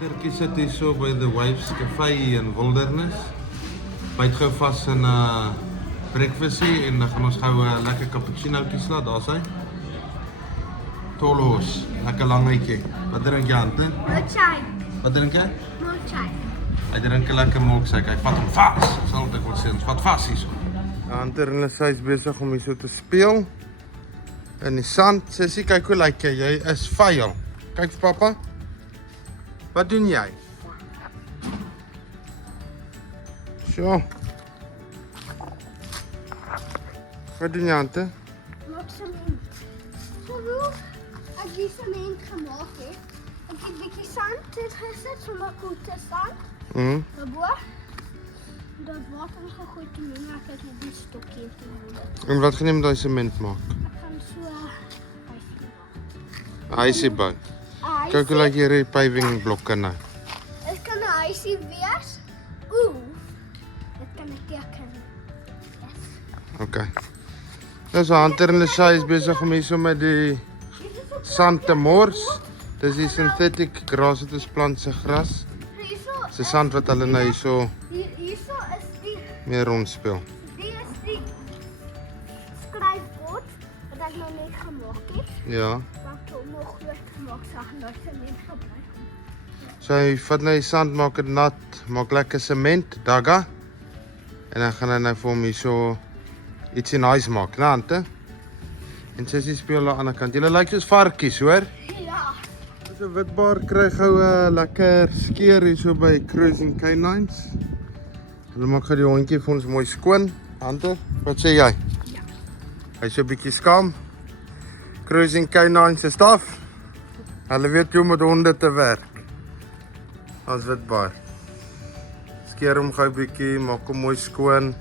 Dirkie sit hier so by the Waves Cafe in Wilderness. Byt gou vas in breakfastie en dan gaan ons gou 'n lekker cappuccinootjie slaat, daar's hy. Tolos, lekker lang uitjie. Wat drink jy, Ante? Milkshake. Wat drink jy? Milkshake. Hy drink 'n lekker milkshake, hy vat hom vas. Dis altyd wat sê, ons vat vas hierso. Ante en sy is besig om hierso te speel. In die sand, sissie, kyk hoe lyk jy, jy is vuil. Kyk vir pappa. Wat doen jy? So. Wat doen jy, Ante? Maak cement. So hoe ek die cement gemaak het, ek het 'n bietjie sand in gesit, sommer koelte sand. Daarbo. Dat water gegooi toe en ek het net 'n stokkie te doen. En wat gaan jy met daai sement maak? Ek gaan so Huisie bou. Kyk hoe lyk hierdie paving blokke nou. Dit kan 'n huisie wees. Oeh. Dit kan 'n teken. Yes. Okay. Dus Hunter en Lesai is besig om hierso met die sand te mors. Dis die synthetic grass, dit is plant se gras. Hierso. Dis sand wat hulle nou hierso Hierso is die mee rondspeel. die is die skryfbord wat ek nou net gemaak het. Ja. Wat om nog groot gemaak sag nou sement gebruik. So hy vat nou die sand, maak dit nat, maak lekker sement, daga. En dan gaan hy nou vir hom hierso ietsie nice maak, né, Ante? En Sissie speel aan die ander kant. Julle lyk soos varkies, hoor? Ja. So Witbaard kry gou 'n lekker skeer hierso by Cruising Canines. Hulle maak gou die hondjie vir ons mooi skoon. Ante, wat sê jy? Ja. Hy's so 'n bietjie skaam. Cruising Canines se staf. Hulle weet hoe om met honde te werk. As Witbaard. Skeer hom gou 'n bietjie, maak hom mooi skoon.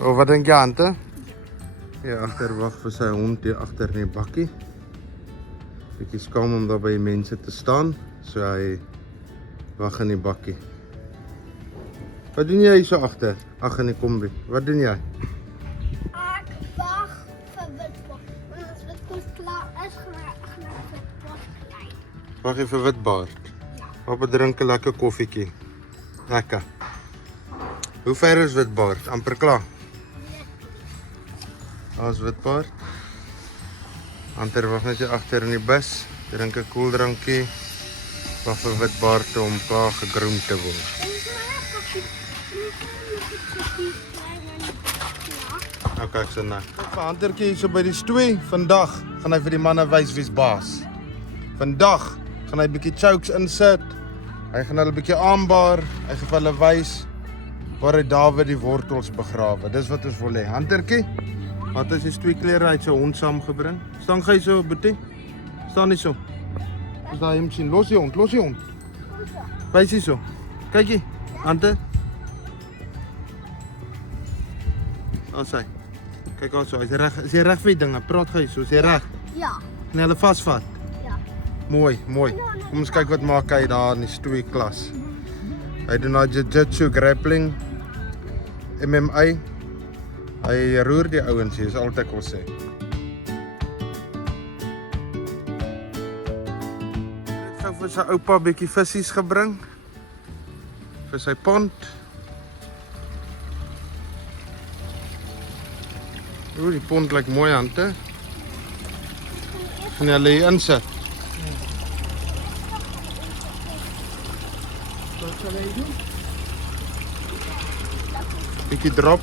O, wat dink jy, Ante? Ja, agter wag vir sy hond hier agter in die bakkie. Bietjie skaam om daar by die mense te staan, so hy wag in die bakkie. Wat doen jy hier so agter? Ag in die kombi. Wat doen jy? Ek wag vir Witbaard. En as Witbaard klaar is, gaan ek Witbaard kyk. Wag jy vir Witbaard? Ja. Papa drink 'n lekker koffietjie. Lekker. Hoe ver is Witbaard? Amper klaar. Daar's Witbaard. Hunter wag net hier agter in die bus. Drink 'n koeldrankie. Wag vir Witbaard om klaar gegroom te word. Okay, ek sien nou. Vir Huntertjie hier so by die stoei. Vandag gaan hy vir die manne wys wie's baas. Vandag gaan hy bietjie chokes insit. Hy gaan hulle bietjie aanbaar. Hy gaan vir hulle wys waar hy Dawid die wortels begrawe. Dis wat ons wil hê. Huntertjie, wat is die twee klere uit sy hond saamgebring? Staan jy so, Boetie? Staan nie so. As daai hom sien, los die hond, los die hond. Wys hier so. Kykie, Ante. Ons sê. Kyk ons so, is hy reg vir die dinge? Praat gou so, is hy reg? Ja. Kan jy hulle vasvat? Ja. Mooi, mooi. Kom ons kyk wat maak hy daar in die stoei klas. Hy doen nou jiu-jitsu, grappling, MMA. Hy roer die ouens hier, is altyd kos sê. Net gou vir sy oupa 'n bietjie visies gebring. Vir sy pond. O, die pond lyk mooi, Ante. Gaan jy hulle hier insit? Wat sal hy doen? Bietjie drop.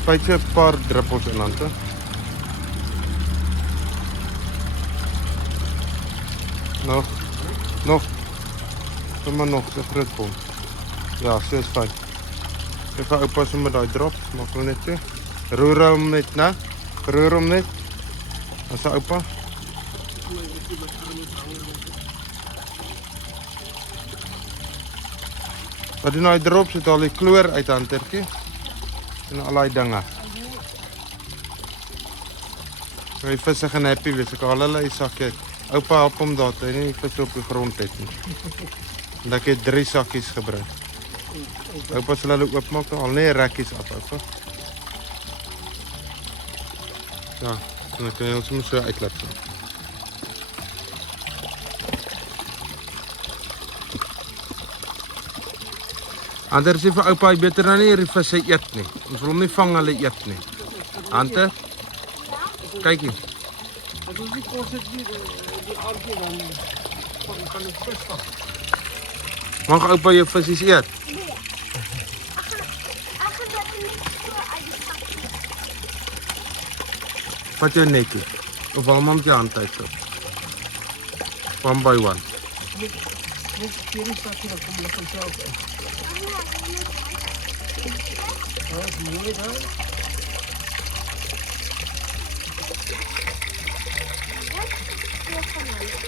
Spuit jy 'n paar druppels in, Ante. Nog. Kom maar nog, so groot pond. Ja, so is fyn. Ek gaan oppas met daai drops, maak hom net toe. Roer hom net, né? Roer hom net. As sy oupa. Wat doen daai drops? Het al die kloor uit Huntertjie. En al daai dinge. Hy visse gaan happy wees. Ek haal hulle uit sakkie uit. Oupa help hom daar, hy nie visse op die grond het nie. En ek het 3 sakkies gebring. Oupa sal hulle oopmaak, al nie rekkies af, oupa. Ja, en dan kan jy ons so uitklap. Anders sê vir oupa, hy beter nou nie hierdie visse eet nie. Ons wil hom nie vang hulle eet nie. Hunter, kyk hier. As ons nie kos het die aardjie dan kan ons vis vang. Mag oupa jou visse eet? Nee. Ek gaan dit net so uit die sak. Vat jou netjie. Of haal maar met jou hand uit. So. One by one. Net hierdie sakkie dan kom hulle van self in. Dat is mooi daar.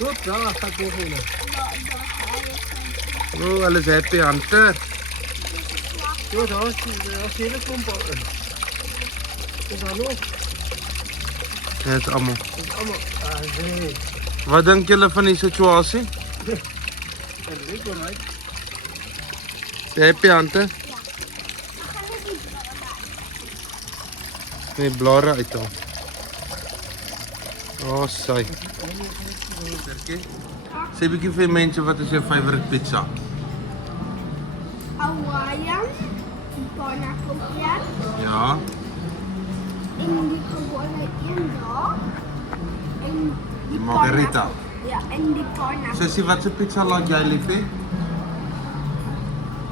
Goed, daar gaat nog een. Oh, hulle is happy, Hunter. Ja, daar is hele klomp al in. Is daar nog? Ja, dit is allemaal. Dat is allemaal. Nee. Wat dink julle van die situasie? Dat is wel right. Jy happy, Hunter? Ek gaan net die Nee, blare uithaal. Oh, sy. Sê bietjie vir die mense, wat is jou favourite pizza? Hawaiian, pineapple bread, Ja. en die gewone een daar. En Die margarita. pineapple. Ja, en die pineapple. Sissie, wat se pizza laat jy lief hê?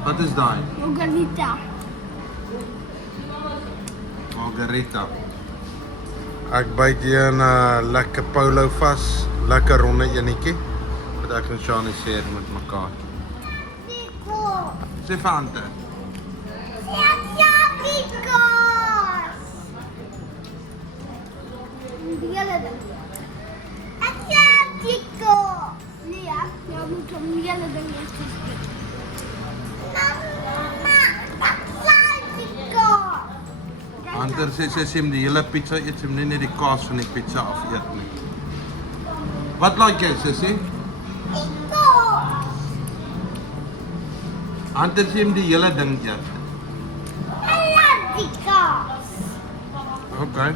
Wat is daai? Margarita. Margarita. Ek byt hier 'n lekker polo vas, lekker ronde enetjie. Wat ek en Shani share met mekaar. Pico. Sê vir Hunter. Ja, picos. Die hele ding. Ek ja, pico. Nee, ja, jy moet hom die hele ding eers kies. Mama, ek ja, pico. Hunter sê sy hom die hele pizza eet, sy hom nie net die kaas van die pizza af eet nie. Wat like jy, Sissie? Pico. Hunter sê hom die hele ding eet. Picos. Okay.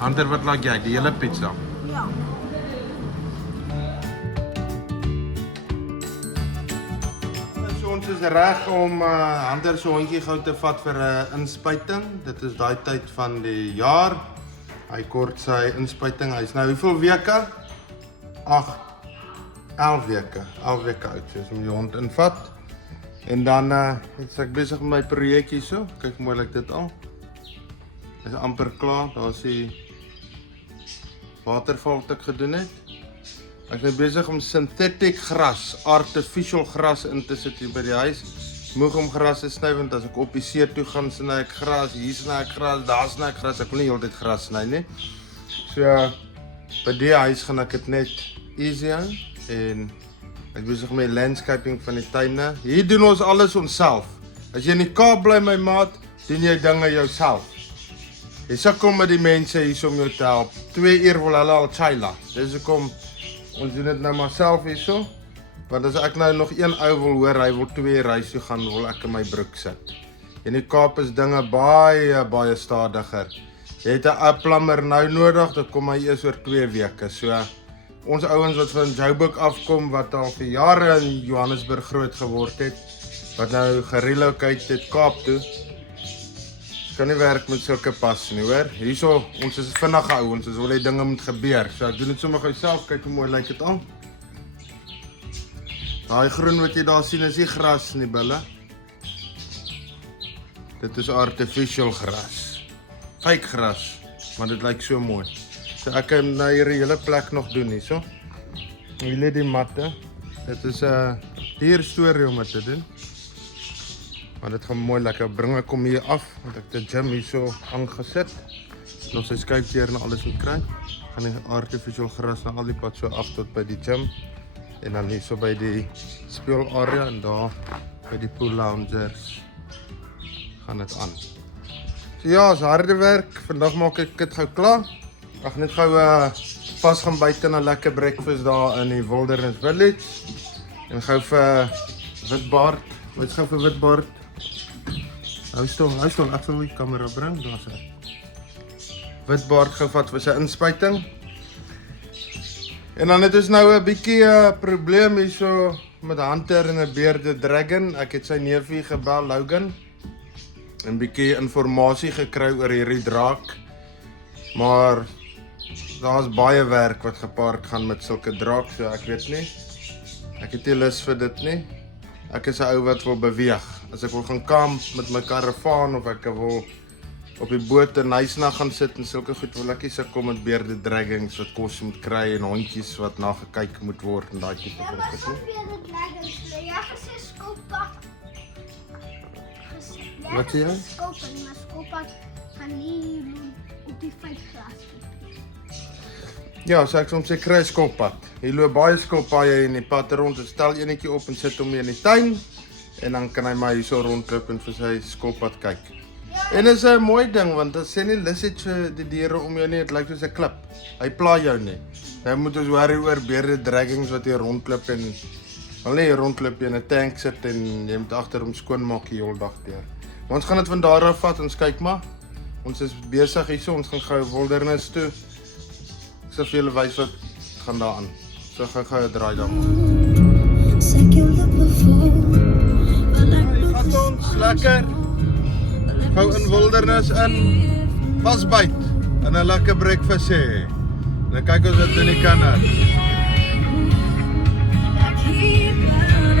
Hunter, wat like jy? Die hele pizza. Ja. So ons is reg om Hunter se hondjie gou te vat vir 'n inspuiting. Dit is daai tyd van die jaar. Hy kort sy inspuiting. Hy's nou hoeveel weke? 11 weke. 11 weke oud. So as om die hond invat. En dan is ek besig met my projekkie so. Kyk mooi lyk dit al. Is amper klaar. Daar's die waterval wat ek gedoen het. Ek is besig om synthetic gras, artificial gras in te sit hier by die huis. Moeg om gras te sny want as ek op die see toe gaan sny ek gras, hier sny ek gras, daar sny ek gras. Ek wil nie heeltyd gras sny nie. So by die huis gaan ek dit net easy hou en ek besig met landscaping van die tuine. Hier doen ons alles onsself. As jy in die Kaap bly my maat, doen jy dinge jouself. Jy sukkel met die mense hier om jou te help. 2 uur wil hulle al chaila. Dis hoekom ons doen dit nou maar self hierso. Want as ek nou nog een ou wil hoor, hy wil 2 uur huis toe gaan, wil ek in my broek sit. In die Kaap is dinge baie stadiger. Jy het 'n plumber nou nodig, dit kom hy eers oor 2 weke. So ons ouens wat van Joburg afkom, wat al vir jare in Johannesburg groot geword het, wat nou gerelocate het Kaap toe, kan nie werk met sulke pas nie, hoor. Hierso, ons is vinnige ouens, ons wil hê dinge moet gebeur. So ek doen dit sommer gou self, kyk hoe mooi lyk dit al. Daai groen wat jy daar sien is nie gras nie, bulle. Dit is artificial gras. Fake gras, maar dit lyk so mooi. So ek kan nou hierdie hele plek nog doen hierso. Hier lê die matte. Dit is 'n duur storie om dit te doen. Maar dit gaan mooi lekker bring. Ek kom hier af, want ek het die gym hierso aangesit. Nog sy skuifdeur en alles moet kry. Gaan die artificial gras na al die pad so af tot by die gym. En dan hierso by die speelarea en daar by die pool loungers gaan dit aan. So ja, is harde werk. Vandag maak ek dit gou klaar. Ek gaan net gou vas gaan buite en 'n lekker breakfast daar in die Wilderness Village. En gou vir Witbaard. Wat gou vir Witbaard? Hou stil, ek sal die kamera bring, daar's hy. Witbaard gou vat vir sy inspuiting. En dan het ons nou 'n bietjie probleem hierso met Hunter en 'n bearded dragon. Ek het sy neefie gebel, Logan. 'n bietjie inligting gekry oor hierdie draak. Maar daar's baie werk wat gepaard gaan met sulke draak, so ek weet nie. Ek het nie lus vir dit nie. Ek is 'n ou wat wil beweeg. As ek wil gaan kamp met my karavaan of ek wil op die boot in Huisnag gaan sit en sulke goed, wil ek nie sukkel met bearded dragons wat kos moet kry en hondjies wat na gekyk moet word en daai tipe Ja, van maar goed soms nie. weer het dragons. Ja, gesê skilpad. Wat sê jy? Skilpad, maar skilpad gaan nie op die 5 glas. Ja, so ek soms sê kry skilpad. Hier loop baie skilpaaie in die pad rond. Ek stel enetjie op en sit hom in die tuin en dan kan hy maar hierso rondloop en vir sy skilpad kyk. En dit is 'n mooi ding want dit sê nie lus het so die diere om jou nie, dit lyk soos 'n klip. Hy pla jou nie. Nou moet ons worry oor bearded dragons wat hier rondloop en wil nie hier rondloop in 'n tank sit en jy moet agter hom skoonmaak die hele dag deur. Maar ons gaan dit van daar af vat, ons kyk maar. Ons is besig hierso, ons gaan gou wildernis toe. Ek sal vir julle wys wat gaan daar aan. So gou 'n draai dan. Gat ons lekker. Gou in wildernis in, vasbyt en 'n lekker breakfast hê. Dan kyk ons wat in die kanne.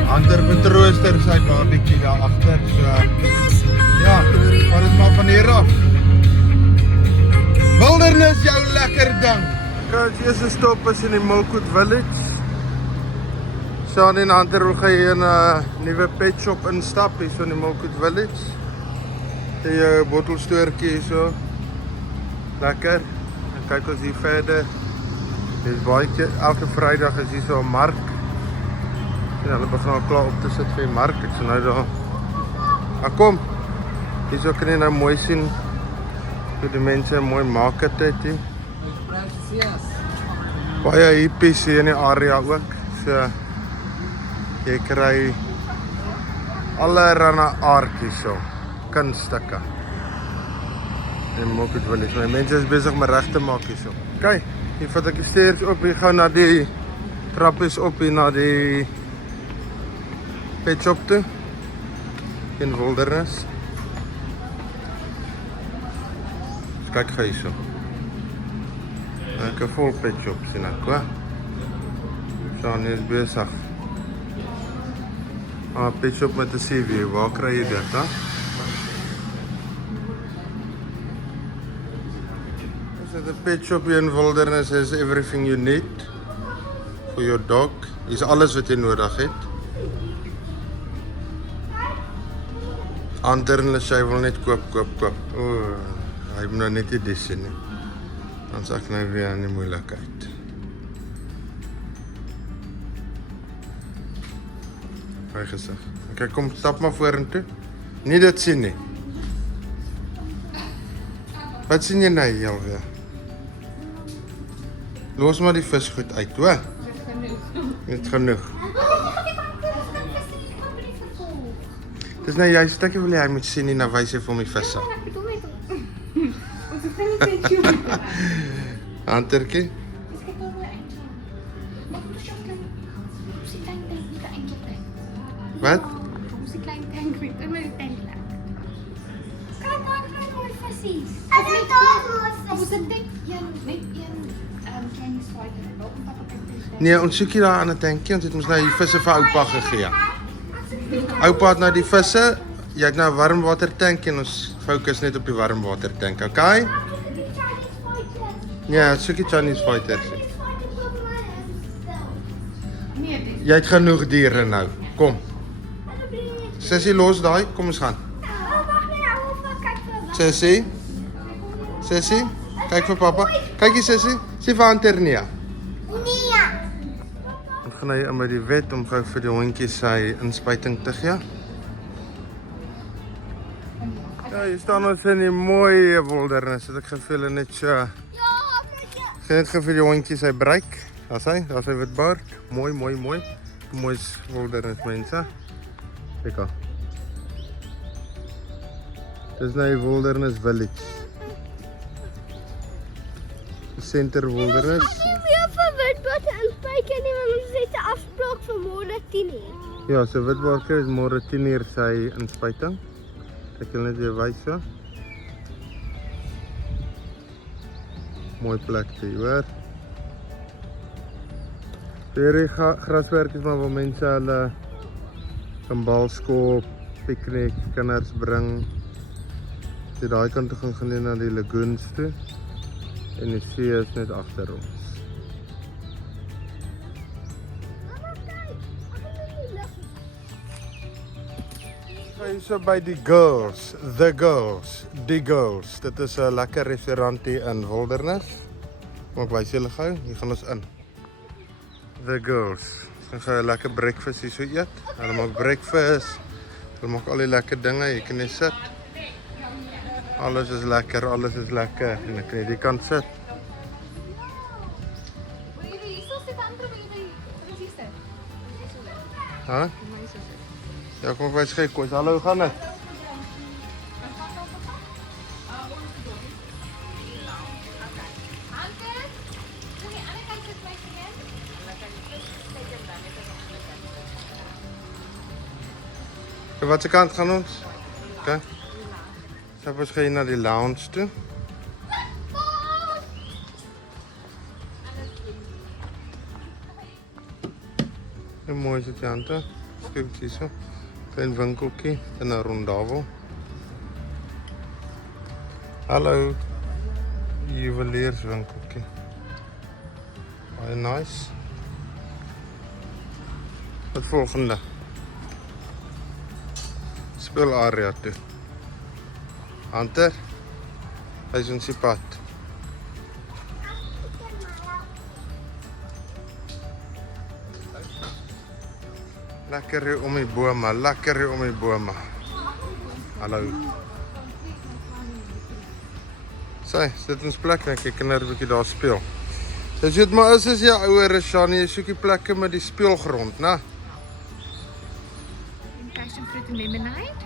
Ander betrooster sy babietjie daar agter. So ja, vat dit maar van hier af. Wildernis jou lekker ding. Ons eerste stop is in die Milkwood Village. Sean en Hunter wil gaan in 'n nuwe pet shop instap hier so in die Milkwood Village. Die bottelstoortjie hier so. Lekker. En kyk ons hier verder. Dis baie keer elke Vrydag is hier so 'n mark. Ja, hulle begin al klaar op te sit vir die mark. Ek sien nou daar. Maar kom. Hierso kan jy nou mooi sien hoe die mense 'n mooi market het hier. Baie hippies hier in die area ook. So jy kry allerlei aard hierso. Kunststukke. En maak dit wel eens. My mense is besig om reg te maak hierso. Kyk, hier vat ek die stairs op, hier gaan na die trappies op hier na die pet shop toe. In wildernis. Kyk gou hierso. Ek vol pet shop sien ek, hoor. Sean is besig. Pet shop met 'n CV, waar kry jy dit, hè? So the pet shop hier in Wildernis is everything you need for your dog. Is alles wat jy nodig het. Ander en sy wil net koop. Hy moet nou net dit sien nie. Dan sê ek nou weer in die moeilikheid. Hy gesig. Okay, kom stap maar vorentoe. Nie dit sien nie. Wat sien jy nou hier alweer? Los maar die vis goed uit, hoor. Dit genoeg. Dis nou jy stukkie wil jy moet sien nie, nou wys jy vir hom die visse. Huntertjie. Wat? Nee, ons soek hier daar aan 'n tankie, ons het ons nou die visse vir oupa gegee. Oupa het nou die visse, jy het nou 'n warmwater tank en ons fokus net op die warmwater tank, okay? Ja, soek die Chinese fighters. Jy het genoeg diere nou. Kom. Sissie, los daai, kom ons gaan. Sissie? Sissie? Kyk vir pappa. Kyk hier Sissie. Sien vir Hunter nie. Ons gaan nou in by die wet om gou vir die hondjie sy inspuiting te gee. Ja, hier staan ons in die mooi wildernis. Het ek gevoel net so. Sy het vir die hondjie sy breek. Daar's hy witbaard. Mooi. Mooi wildernis mense. Kyk al. Dis nou die Wilderness Village. Center Wilderness. buiten inspuiten nie, want ons het 'n afspraak vir môre 10:00. Ja, so Witbaartjie is môre 10:00 sy inspuiting. Ek wil net weer wys so. Mooi plek hier, hoor. Hierdie graswerk is maar waar mense hulle kan bal skop, piknik, kinders bring. So daai kant toe gaan jy na die lagoons toe. En die see is net agter ons. Mama, kyk. Ek kan nie lug. Hier so by die Girls, The Girls, Die Girls. Dit is 'n lekker restaurantie in Wilderness. Kom ek wys julle gou, hier gaan ons in. The Girls. Ons gaan 'n lekker breakfast hier so eet. Hulle maak breakfast. Hulle maak al die lekker dinge, jy kan net sit. Alles is lekker, alles is lekker. En ek kan net die kant sit. Hæ? Ja, kom ek wys gek, Koos. Hallo, hoe gaan dit? Wat se kant gaan ons? Okay. So ons gaan na die lounge toe. En mooi is dit jante. Kyk hier so. Klein winkeltjie in 'n rondawel. Hallo. Juwelierswinkeltjie. Baie nice. Wat volgende? Speelarea toe. Hunter, hy is ons die pad. Lekker hier om die bome, lekker hier om die bome. Hallo. Sy, sit ons plek en ek kan 'n bietjie daar speel. Dis jy maar is jy ouer is Shani, jy soek die plekke met die speelgrond, né? Passion fruit en lemonade.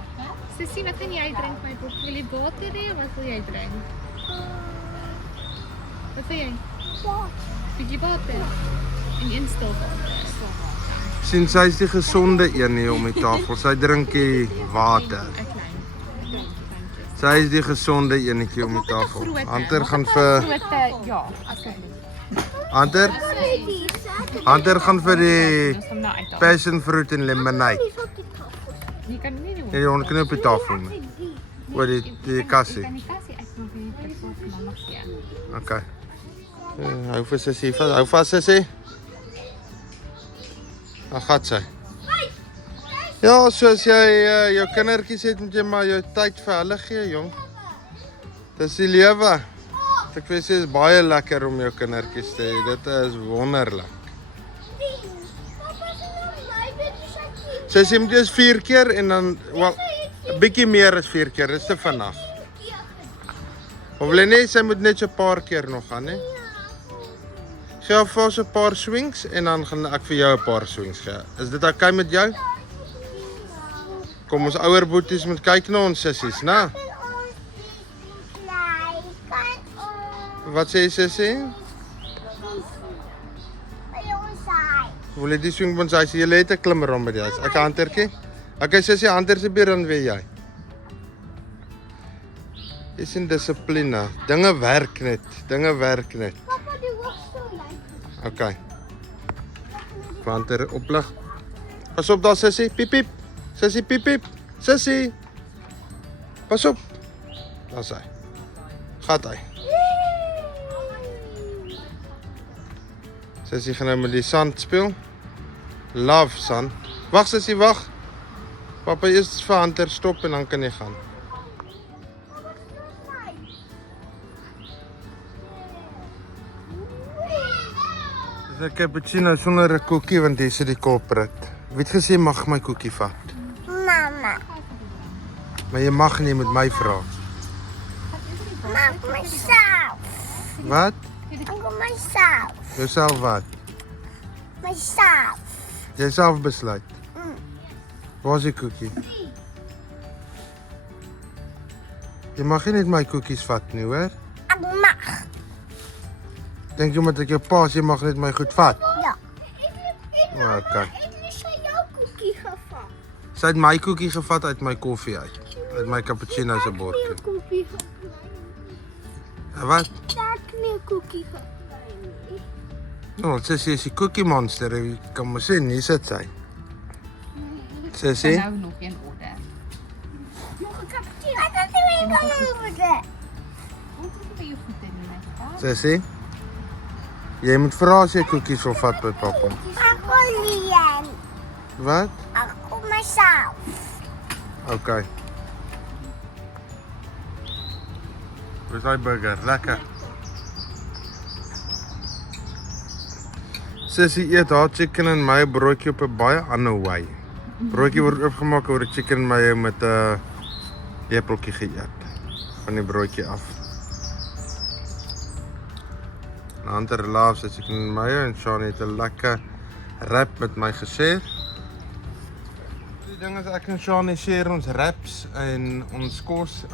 Sissie, wat gaan jy drink my pop? Wil jy water hê of wat wil jy drink? Wat wil jy? Bietjie water. En een stil water. Sien sy is die gesonde een hier om die tafel. Sy drink die water. 'n klein. Sy is die gesonde enetjie om die tafel. Hunter gaan vir Grote, ja, asseblief. Hunter gaan vir die Ons gaan nou uit. passion fruit en lemonade. Jy kan nie nie. Nee, ons kan nie op die tafel nie. Oor die kassie. Kan die kassie uitmaak en dit vir mamma gee. Okay. Hou vir Sissie vas. Hou vas Sissie. Dan gaan sy. Ja, soos jy jou kindertjies het, moet jy maar jou tyd vir hulle gee, jong. Dis die lewe. Ek wil sê is baie lekker om jou kindertjies te hê. Dit is wonderlik. Sissie moet eers 4 keer en dan wel 'n bietjie meer as 4 keer. Dis te vinnig. Of wil jy net sy moet net so 'n paar keer nog gaan, hè? Gee haar vir 'n paar swings en dan gaan ek vir jou 'n paar swings gee. Is dit oukei met jou? Kom ons ouer boeties moet kyk na ons sissies, né? Wat sê jy Sissie? Wil jy die swing van sy? Jy het 'n klimmer om by die huis. Ek Huntertjie. Okay Sissie, Hunter se beer dan weer jy. Is in dissipline. Dinge werk net. Dinge werk net. Papa, die was so lekker. Okay. Hunter oplig. Pas op daar Sissie. Piep piep. Sissie piep piep. Sissie. Pas op. Daar sy. Gaat hy. Sissie gaan nou met die sand speel. Love sand. Wag Sissie, wag. Papa eers vir Hunter stop en dan kan jy gaan. Dis 'n cappuccino sonder 'n koekie want hier sit die kulprit. Wie het gesê mag my koekie vat? Mama. Maar jy mag nie met my vra. Mag myself. Wat? Ek wil myself. Jouself wat? Myself. Jy self besluit. Waar is die koekie? Jy mag nie net my koekies vat nie, hoor? Ek mag. Dink jy omdat ek jou pa is, jy mag net my goed vat? Ja. Okay. Ek het sy jou koekie gevat. Sy het my koekie gevat uit my koffie uit. Uit my cappuccino se bordjie. Ek het nie 'n koekie gekry nie. Wat? Ek het nie 'n koekie gekry nie. Nou, Sissie is die cookie monster. Jy kan maar sien, hier sit sy. Sissie? Nou nog een order. Nog 'n cappuccino. Ek het nie meer kan oor dit. Wat is by jou voete nie, my pa? Sissie? Jy moet vra as jy koekies wil vat by pappa. Ek wil nie een. Wat? Ek kom myself. Okay. Hoe is die burger? Lekker. Sissie eet haar chicken en my broodjie op 'n baie ander way. Broodjie word oopgemaak oor 'n chicken mayo met 'n lepeltjie geëet van die broodjie af. Hunter loves the chicken mayo en Shani het 'n lekker wrap met my geshare. Die ding is ek en Shani share ons wraps en ons kos.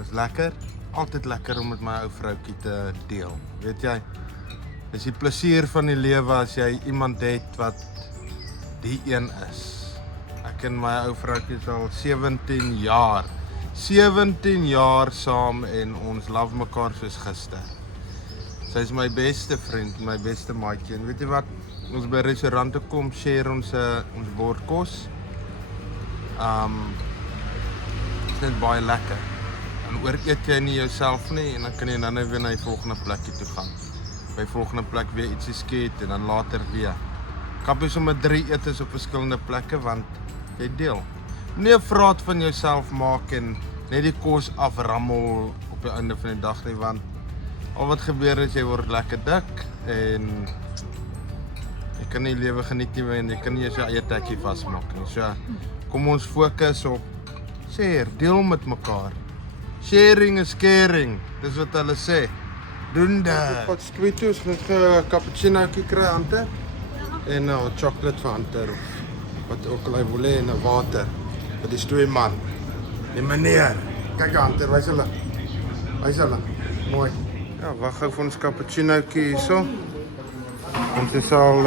Is lekker. Altyd lekker om met my ou vroutjie te deel. Weet jy? Dis die plesier van die lewe as jy iemand het wat die een is. Ek en my ou vroutjie is al 17 jaar. 17 jaar saam en ons love mekaar soos gister. Sy is my beste vriend, my beste maatjie. En weet jy wat? Ons by restaurante kom, share ons bord kos. Is net baie lekker. En oor eet jy nie jouself nie en dan kan jy dan weer na die volgende plekkie toe gaan. By volgende plek weer ietsie skiet en dan later weer. Kappie sommer 3 etes op verskillende plekke want jy deel. Nie 'n vraat van jouself maak en net die kos aframmel op die einde van die dag nie want al wat gebeur is jy word lekker dik en jy kan nie lewe geniet nie en jy kan nie jou eie tekkie vasmaak nie. So kom ons fokus op share, deel met mekaar. Sharing is caring. Dis wat hulle sê. Doen dit. Wat skwietoes met 'n cappuccino kry Hunter en 'n chocolate vir Hunter of wat ook al hy wil hê en 'n water vir die stoei man. Die meneer. Kyk Hunter, wys hulle. Wys hulle. Mooi. Ja, wag gou vir ons cappuccinoetjie hierso. Ons is al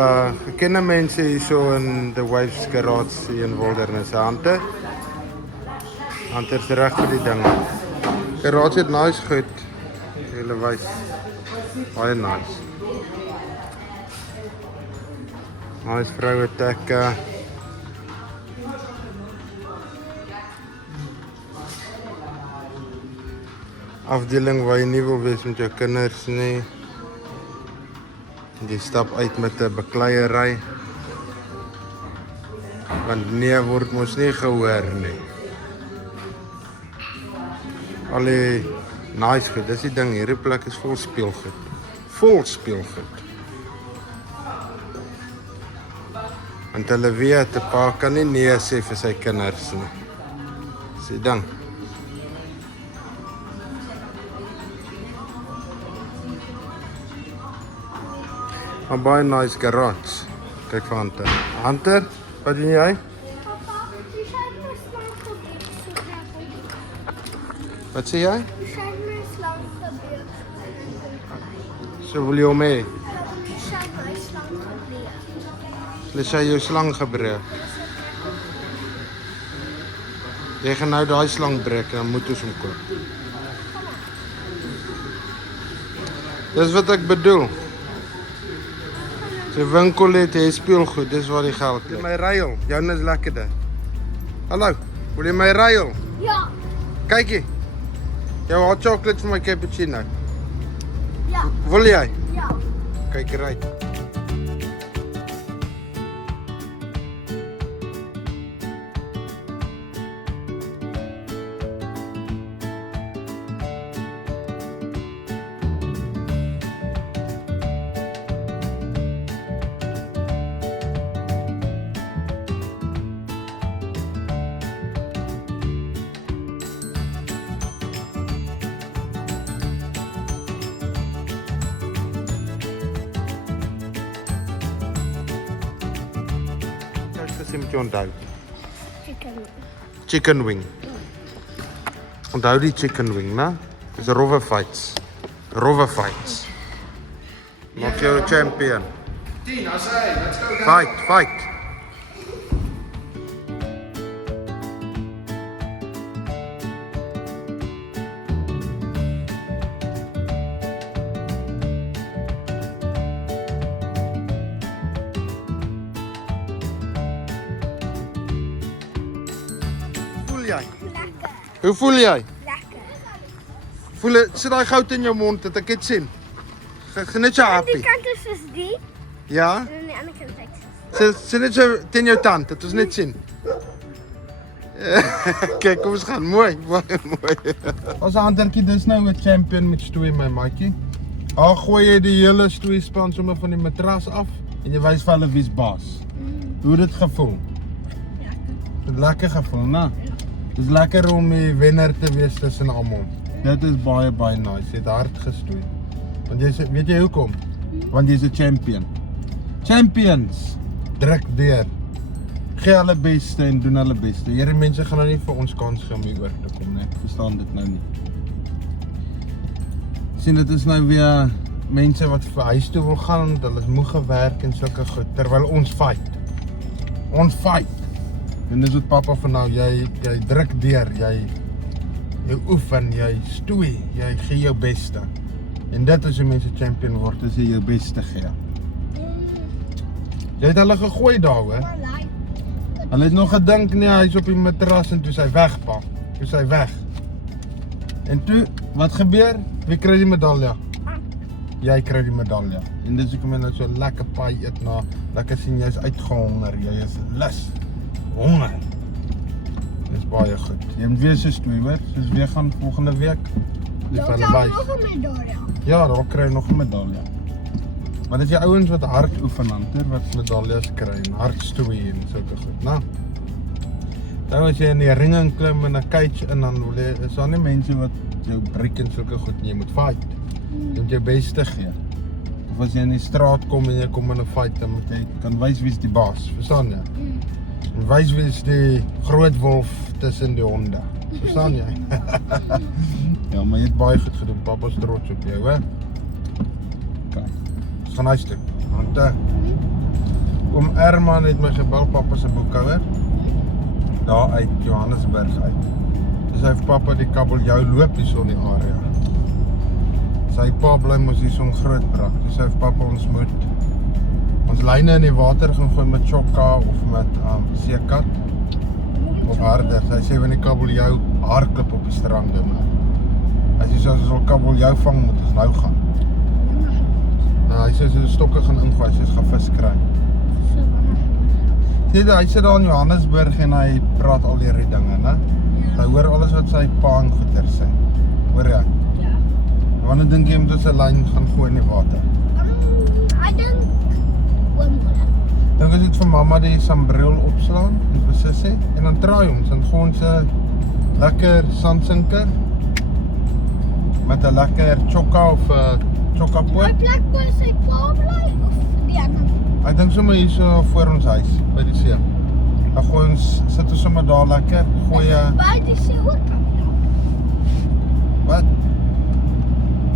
gekende mense hierso in the Waves Garage hier in Wilderness. Hunter is reg vir die dinge. Garage het nice goed. Julle wys. Baie nice. Nice vroue tekke. Afdeling waar jy nie wil wees met jou kinders nie. Jy stap uit met 'n bekleierery. Want nee word mos nie gehoor nie. Al die nice goed, dis die ding, hierdie plek is vol speelgoed. Vol speelgoed. Want hulle weet, 'n pa kan nie nee sê vir sy kinders nie. Dis die ding. Maar baie nice garage. Kyk vir Hunter. Hunter, wat doen jy? Papa, jy het my slang gebeur so graag. Wat sê jy? Jy het my slang gebeur. So wil jy hom hê? Jy het my slang gebeur. Hulle sê jou slang gebreek. Jy gaan nou daai slang breek en dan moet ons hom koop. Dis wat ek bedoel. Sy winkel het hy speelgoed, dis waar die geld lê. My ruil, joune is lekkerder. Hallo, wil jy my ruil? Ja, Kykie. Jou hot chocolate vir my cappuccino. ja, Wil jy? ja. Kyk ry. Jy moet onthou. Chicken wing. Onthou die chicken wing, né? Dis rowwe fights. Rowwe fights. Maak jou champion. 10, I say, let's go down. Fight. Lekker. Hoe voel jy? Lekker. Voel dit, sit daai goud in jou mond dat ek dit sien. Geniet jy Aan die happy? kant is soos die. Ja? En aan die ander kant is soos. Sit net so teen jou tand, dat ons net sien. Kyk, kom ons gaan. Mooi. Ons hantertjie, dis nou 'n champion met stoei my maatjie. Al gooi jy die hele stoei span sommer van die matras af en jy wys vir hulle wie's baas. Hoe het dit gevoel? Het lekker gevoel, né? Dis lekker om die wenner te wees tussen almal. Dit is baie nice. Jy het hard gestoei. Want weet jy hoekom? Want jy's 'n champion. Champions druk deur. Gee hulle beste en doen hulle beste. Hierdie mense gaan nou nie vir ons kans gee om hier oor te kom nie. Ek verstaan dit nou nie. Sien, dit is nou weer mense wat vir huis toe wil gaan, want hulle is moeg gewerk en sulke goed, terwyl ons fight. Ons fight. En dis wat pappa van nou, jy druk deur, jy oefen, jy stoei, jy gee jou beste. En dit as jy mense champion word, as jy jou beste gee. Jy het hulle gegooi daar, hoor. Hulle het nog gedink, nee, hy is op die matras en toe is hy weg, pa. Toe is hy weg. En toe, wat gebeur? Wie kry die medalje? Jy kry die medalje. En dis hoekom jy nou so lekker paai eet na, lekker sien, jy is uitgehonger, jy is lus. Honger. Dis baie goed. Jy moet weer so stoei, hoor. Soos weer gaan volgende week. Dis Daar hulle kan wys. nog 'n medalje. Ja, daar kry jy nog 'n medalje. Maar dit is die ouens wat hard oefen hanter wat medaljes kry en hard stoei en sulke goed, né? Nou as jy in die ring klim en 'n cage in, dan wil jy, is daar nie mense wat jou breek en sulke goed nie. Jy moet fight. Jy moet jou beste gee. Of as jy in die straat kom en jy kom in 'n fight, dan moet jy kan wys wie's die baas. Verstaan jy? En wys wie's die groot wolf tussen die honde. Verstaan jy? Ja, maar jy het baie goed gedoen. Papa's trots op jou, hè? Kyk. Ons gaan huis toe. Want oom Herman het my gebel, pappa se boekhouer. Daar uit Johannesburg uit. Dus hy vir pappa die kabeljou loop hier so in die area. Sy pa bly mos hier so in Grootbrak. Dus hy vir pappa ons moet ons lyne in die water gaan gooi met chokka of met seekat of harder. Hy sê wanneer die kabeljou hardloop op die strande, maar as jy soos ons wil kabeljou vang, moet ons nou gaan. Nou, hy sê so stokke gaan ingooi, as jy gaan vis kry. Hy sit daar in Johannesburg en hy praat al hierdie dinge, né? Hy hoor alles wat sy pa en goeie sê. Hoor jy? Ja. Wanneer dink jy moet ons 'n lyn gaan gooi in die water? Ek dink Dan is dit vir mamma die sambreel opslaan en vir sussie en dan draai ons en gooi ons 'n lekker sandsinker met 'n lekker chokka of 'n chokka my pot. plek waar sy pa bly of die ander. Ek dink sommer hier so voor ons huis by die see. Dan gooi ons, sit ons sommer daar lekker, gooi By die see ook kan. wat?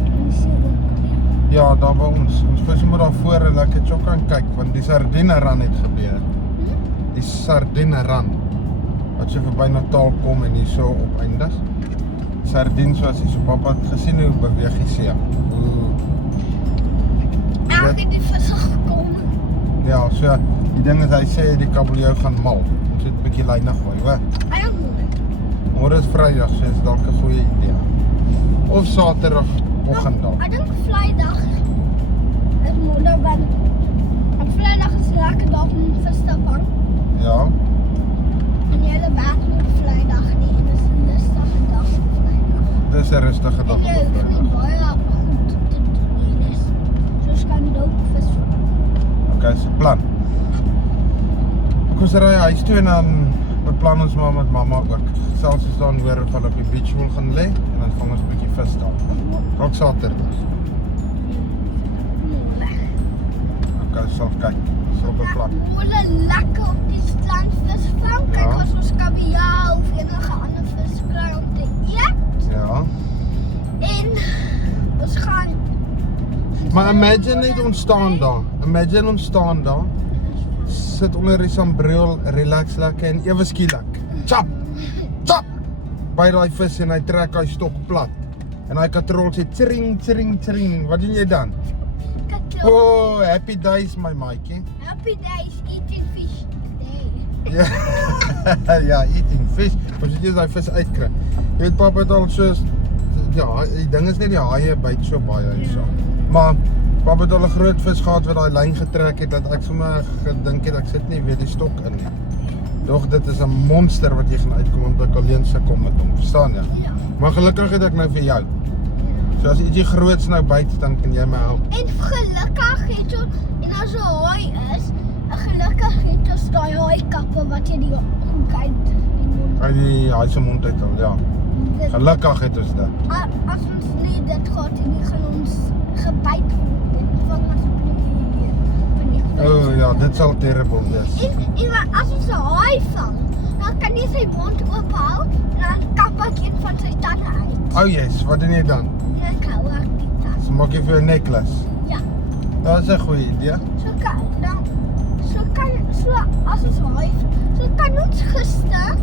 Die see ook kan. Ja, daar by ons. Ons gooi sommer daar voor 'n lekker chokka en kyk, want die sardineran het gebeur. Die sardineran. Wat jy verby Natal kom en hier so opeindig. Sardien soos hier so pappa het gesien hoe beweeg die see. Ek het die vis gekom. Ja, so die ding is hy sê die kabeljou gaan mal. Ons moet 'n bietjie lyne gooi, hoor. Ek moet. Môre is Vrydag, so is dalk 'n goeie idee. Of Saterdagoggend dalk. Ek dink Vrydag is môre want op Vrydag is 'n lekker dag om vis te vang. Ja. En jy hele werk op Vrydag nie en dit is 'n rustige dag op Vrydag. Dis 'n rustige dag En jy op hoef nie Vrydag. baie goed te doen nie. Dis soos kan jy ook vis vang. Okay, so plan. Ek ons ry huis toe en dan beplan ons maar met mamma ook. Selfs as dan weer of hulle op die beach wil gaan lê en dan vang ons 'n bietjie vis daar. Ook Saterdag. Okay, so kyk. So beplan. Môre lekker op die strand vis vang. Kyk Ja. as ons kabeljou of enige ander vis kry om te eet. Ja. En ons gaan Maar imagine net ons staan daar. Imagine ons staan daar. Sit onder die sambreel, relax lekker en ewe skielik. Chap! Chap! By daai vis en hy trek hy stok plat. En hy katrol sê tring tring tring. Wat doen jy dan? Oh, happy days my maatjie. Happy days eating fish today. Ja, ja, eating fish. Ons het eers daai vis uitkry. Jy weet papa het al so ja, die ding is net die haie byt so baie en so. Maar papa het al 'n groot vis gehad wat daai lyn getrek het dat ek sommer gedink het ek sit nie weer die stok in nie. Doch dit is 'n monster wat jy gaan uitkom omdat ek alleen sukkel met hom, verstaan jy? Ja. Maar gelukkig het ek nou vir jou. So as ietsie groots nou byt, dan kan jy my help. En gelukkig het ons, en as 'n haai is, gelukkig het ons daai haaikappe wat jy die hoek uit die mond. Uit die haai se mond uit al, ja. Dit- Gelukkig het ons dit. As ons nie dit gehad het, nie gaan ons gebyt word. Dit vang ons op die Oh ja, dit sal terrible wees. En maar as ons 'n haai vang, dan kan jy sy mond oop hou en dan kap ek een van sy tande uit. Oh yes, wat doen jy dan? En ek hou ek die tand. So maak jy vir 'n necklace. Ja. Dat is 'n goeie idee. So as ons haai, so kan ons gister,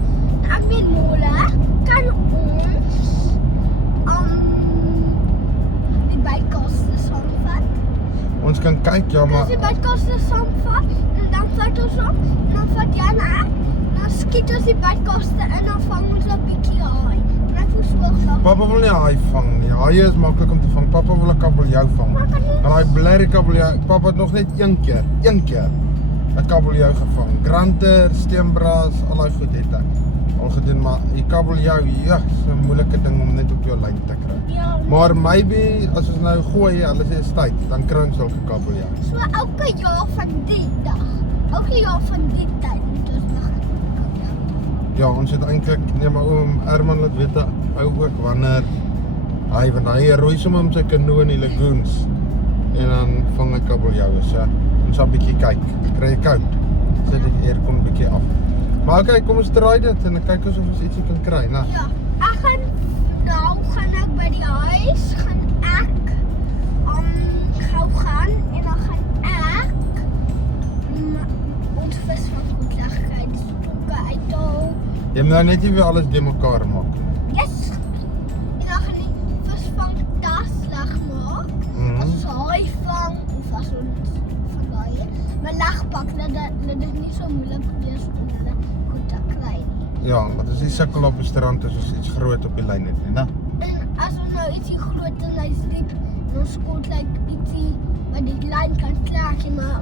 ek meen môre, kan ons die bykaste saamvat. Ons kan kyk, ja, maar As die bykaste saamvat, en dan vat ons hom, en dan vat jy en ek, dan skiet ons die bykaste in, dan vang ons 'n bietjie haai. En ek voel so glad. papa wil nie haai vang nie. Haai is maklik om te vang. Papa wil 'n kabeljou vang. Maar kan En daai blerrie kabeljou, papa het nog net een keer 'n kabeljou gevang. Granter, steenbras, al daai goed het ek al gedoen, maar die kabeljou, ja, is 'n moeilike ding om net op jou lyn te kry. Ja, Maar maybe as ons nou gooi, hulle sê is tyd, dan kry ons sulke kabeljou. so elke jaar van die dag, elke jaar van die tyd moet ons nog Ja, ons het eintlik, nee maar oom Herman laat weet ou ook wanneer want hy roei sommer met sy kanoe in die lagoons en dan vang hy kabeljoue, so ons sal bietjie kyk. Kry jy koud? Sit die aircon bietjie af. Maar okay, kom ons draai dit en dan kyk ons of ons ietsie kan kry, né? Ja, ek gaan by die huis, gaan ek gou gaan en dan gaan ek ons vis van goed legkry, die stokke uithaal. Jy moet nou net nie weer alles de mekaar maak. Yes! En dan gaan die vis van tas legmaak. Mhm. As ons haai vang of as ons van daai maar legpak, dat dit nie so moeilik is om hulle goed te kry nie. Ja, maar dis nie sukkel op 'n strand as ons iets groot op die lyn het nie, né? En as ons nou ietsie groot en hy's diep, en ons skot ietsie wat die lyn kan trek, maar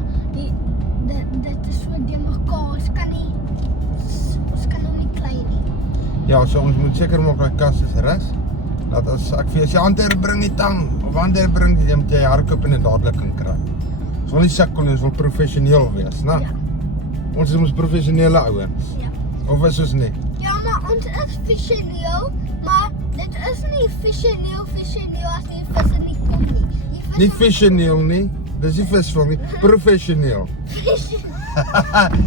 dit is so de mekaar, ons kan hom nie kry nie. Ja, so ons moet seker maak dat kas is rus. Dat as ek vir jou sê hanter bring die tang of hanter bring jy moet jy hardloop en dit dadelik kan kry. Ons wil nie sukkel nie, ons wil professioneel wees, né? Ja. Ons is ons professionele ouens. Ja. Of is ons nie? Ja, maar ons is visioneel, maar dit is nie visioneel as die visse nie kom nie. Die visse Nie visioneel nie. Dis nie visvang nie, professioneel.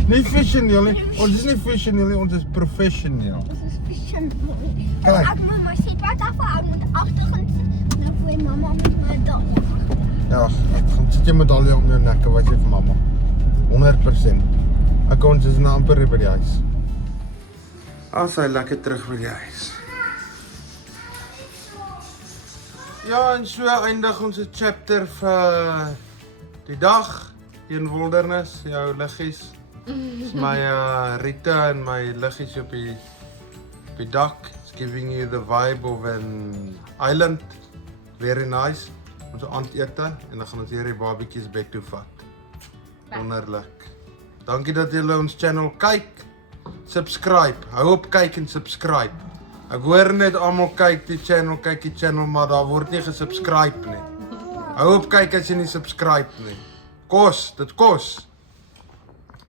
Nie visioneel nie. Ons is nie visioneel nie, ons is professioneel. Ons is visioneel. Kijk. Ek moet my seatbelt afhou, ek moet agtergaan sit, en dan voor mama met my dag. Ja, ek gaan sit jy medalje om jou nek, wat jy vir mamma. 100%. Ek ons is nou amper by die huis. As hy lekker terug by die huis. Ja, en so eindig ons chapter vir die dag in wildernis, jou liggies. Dis my Rita en my liggies op die dak. It's giving you the vibe of an island. Very nice. Ons aandete en dan gaan ons hier die babetjies bed toe vat. Wonderlik. Dankie dat julle ons channel kyk. Subscribe. Hou op kyk en subscribe. Ek hoor net almal kyk die channel, maar daar word nie gesubscribe nie. Hou op kyk as jy nie subscribe nie. Kos, dit kos.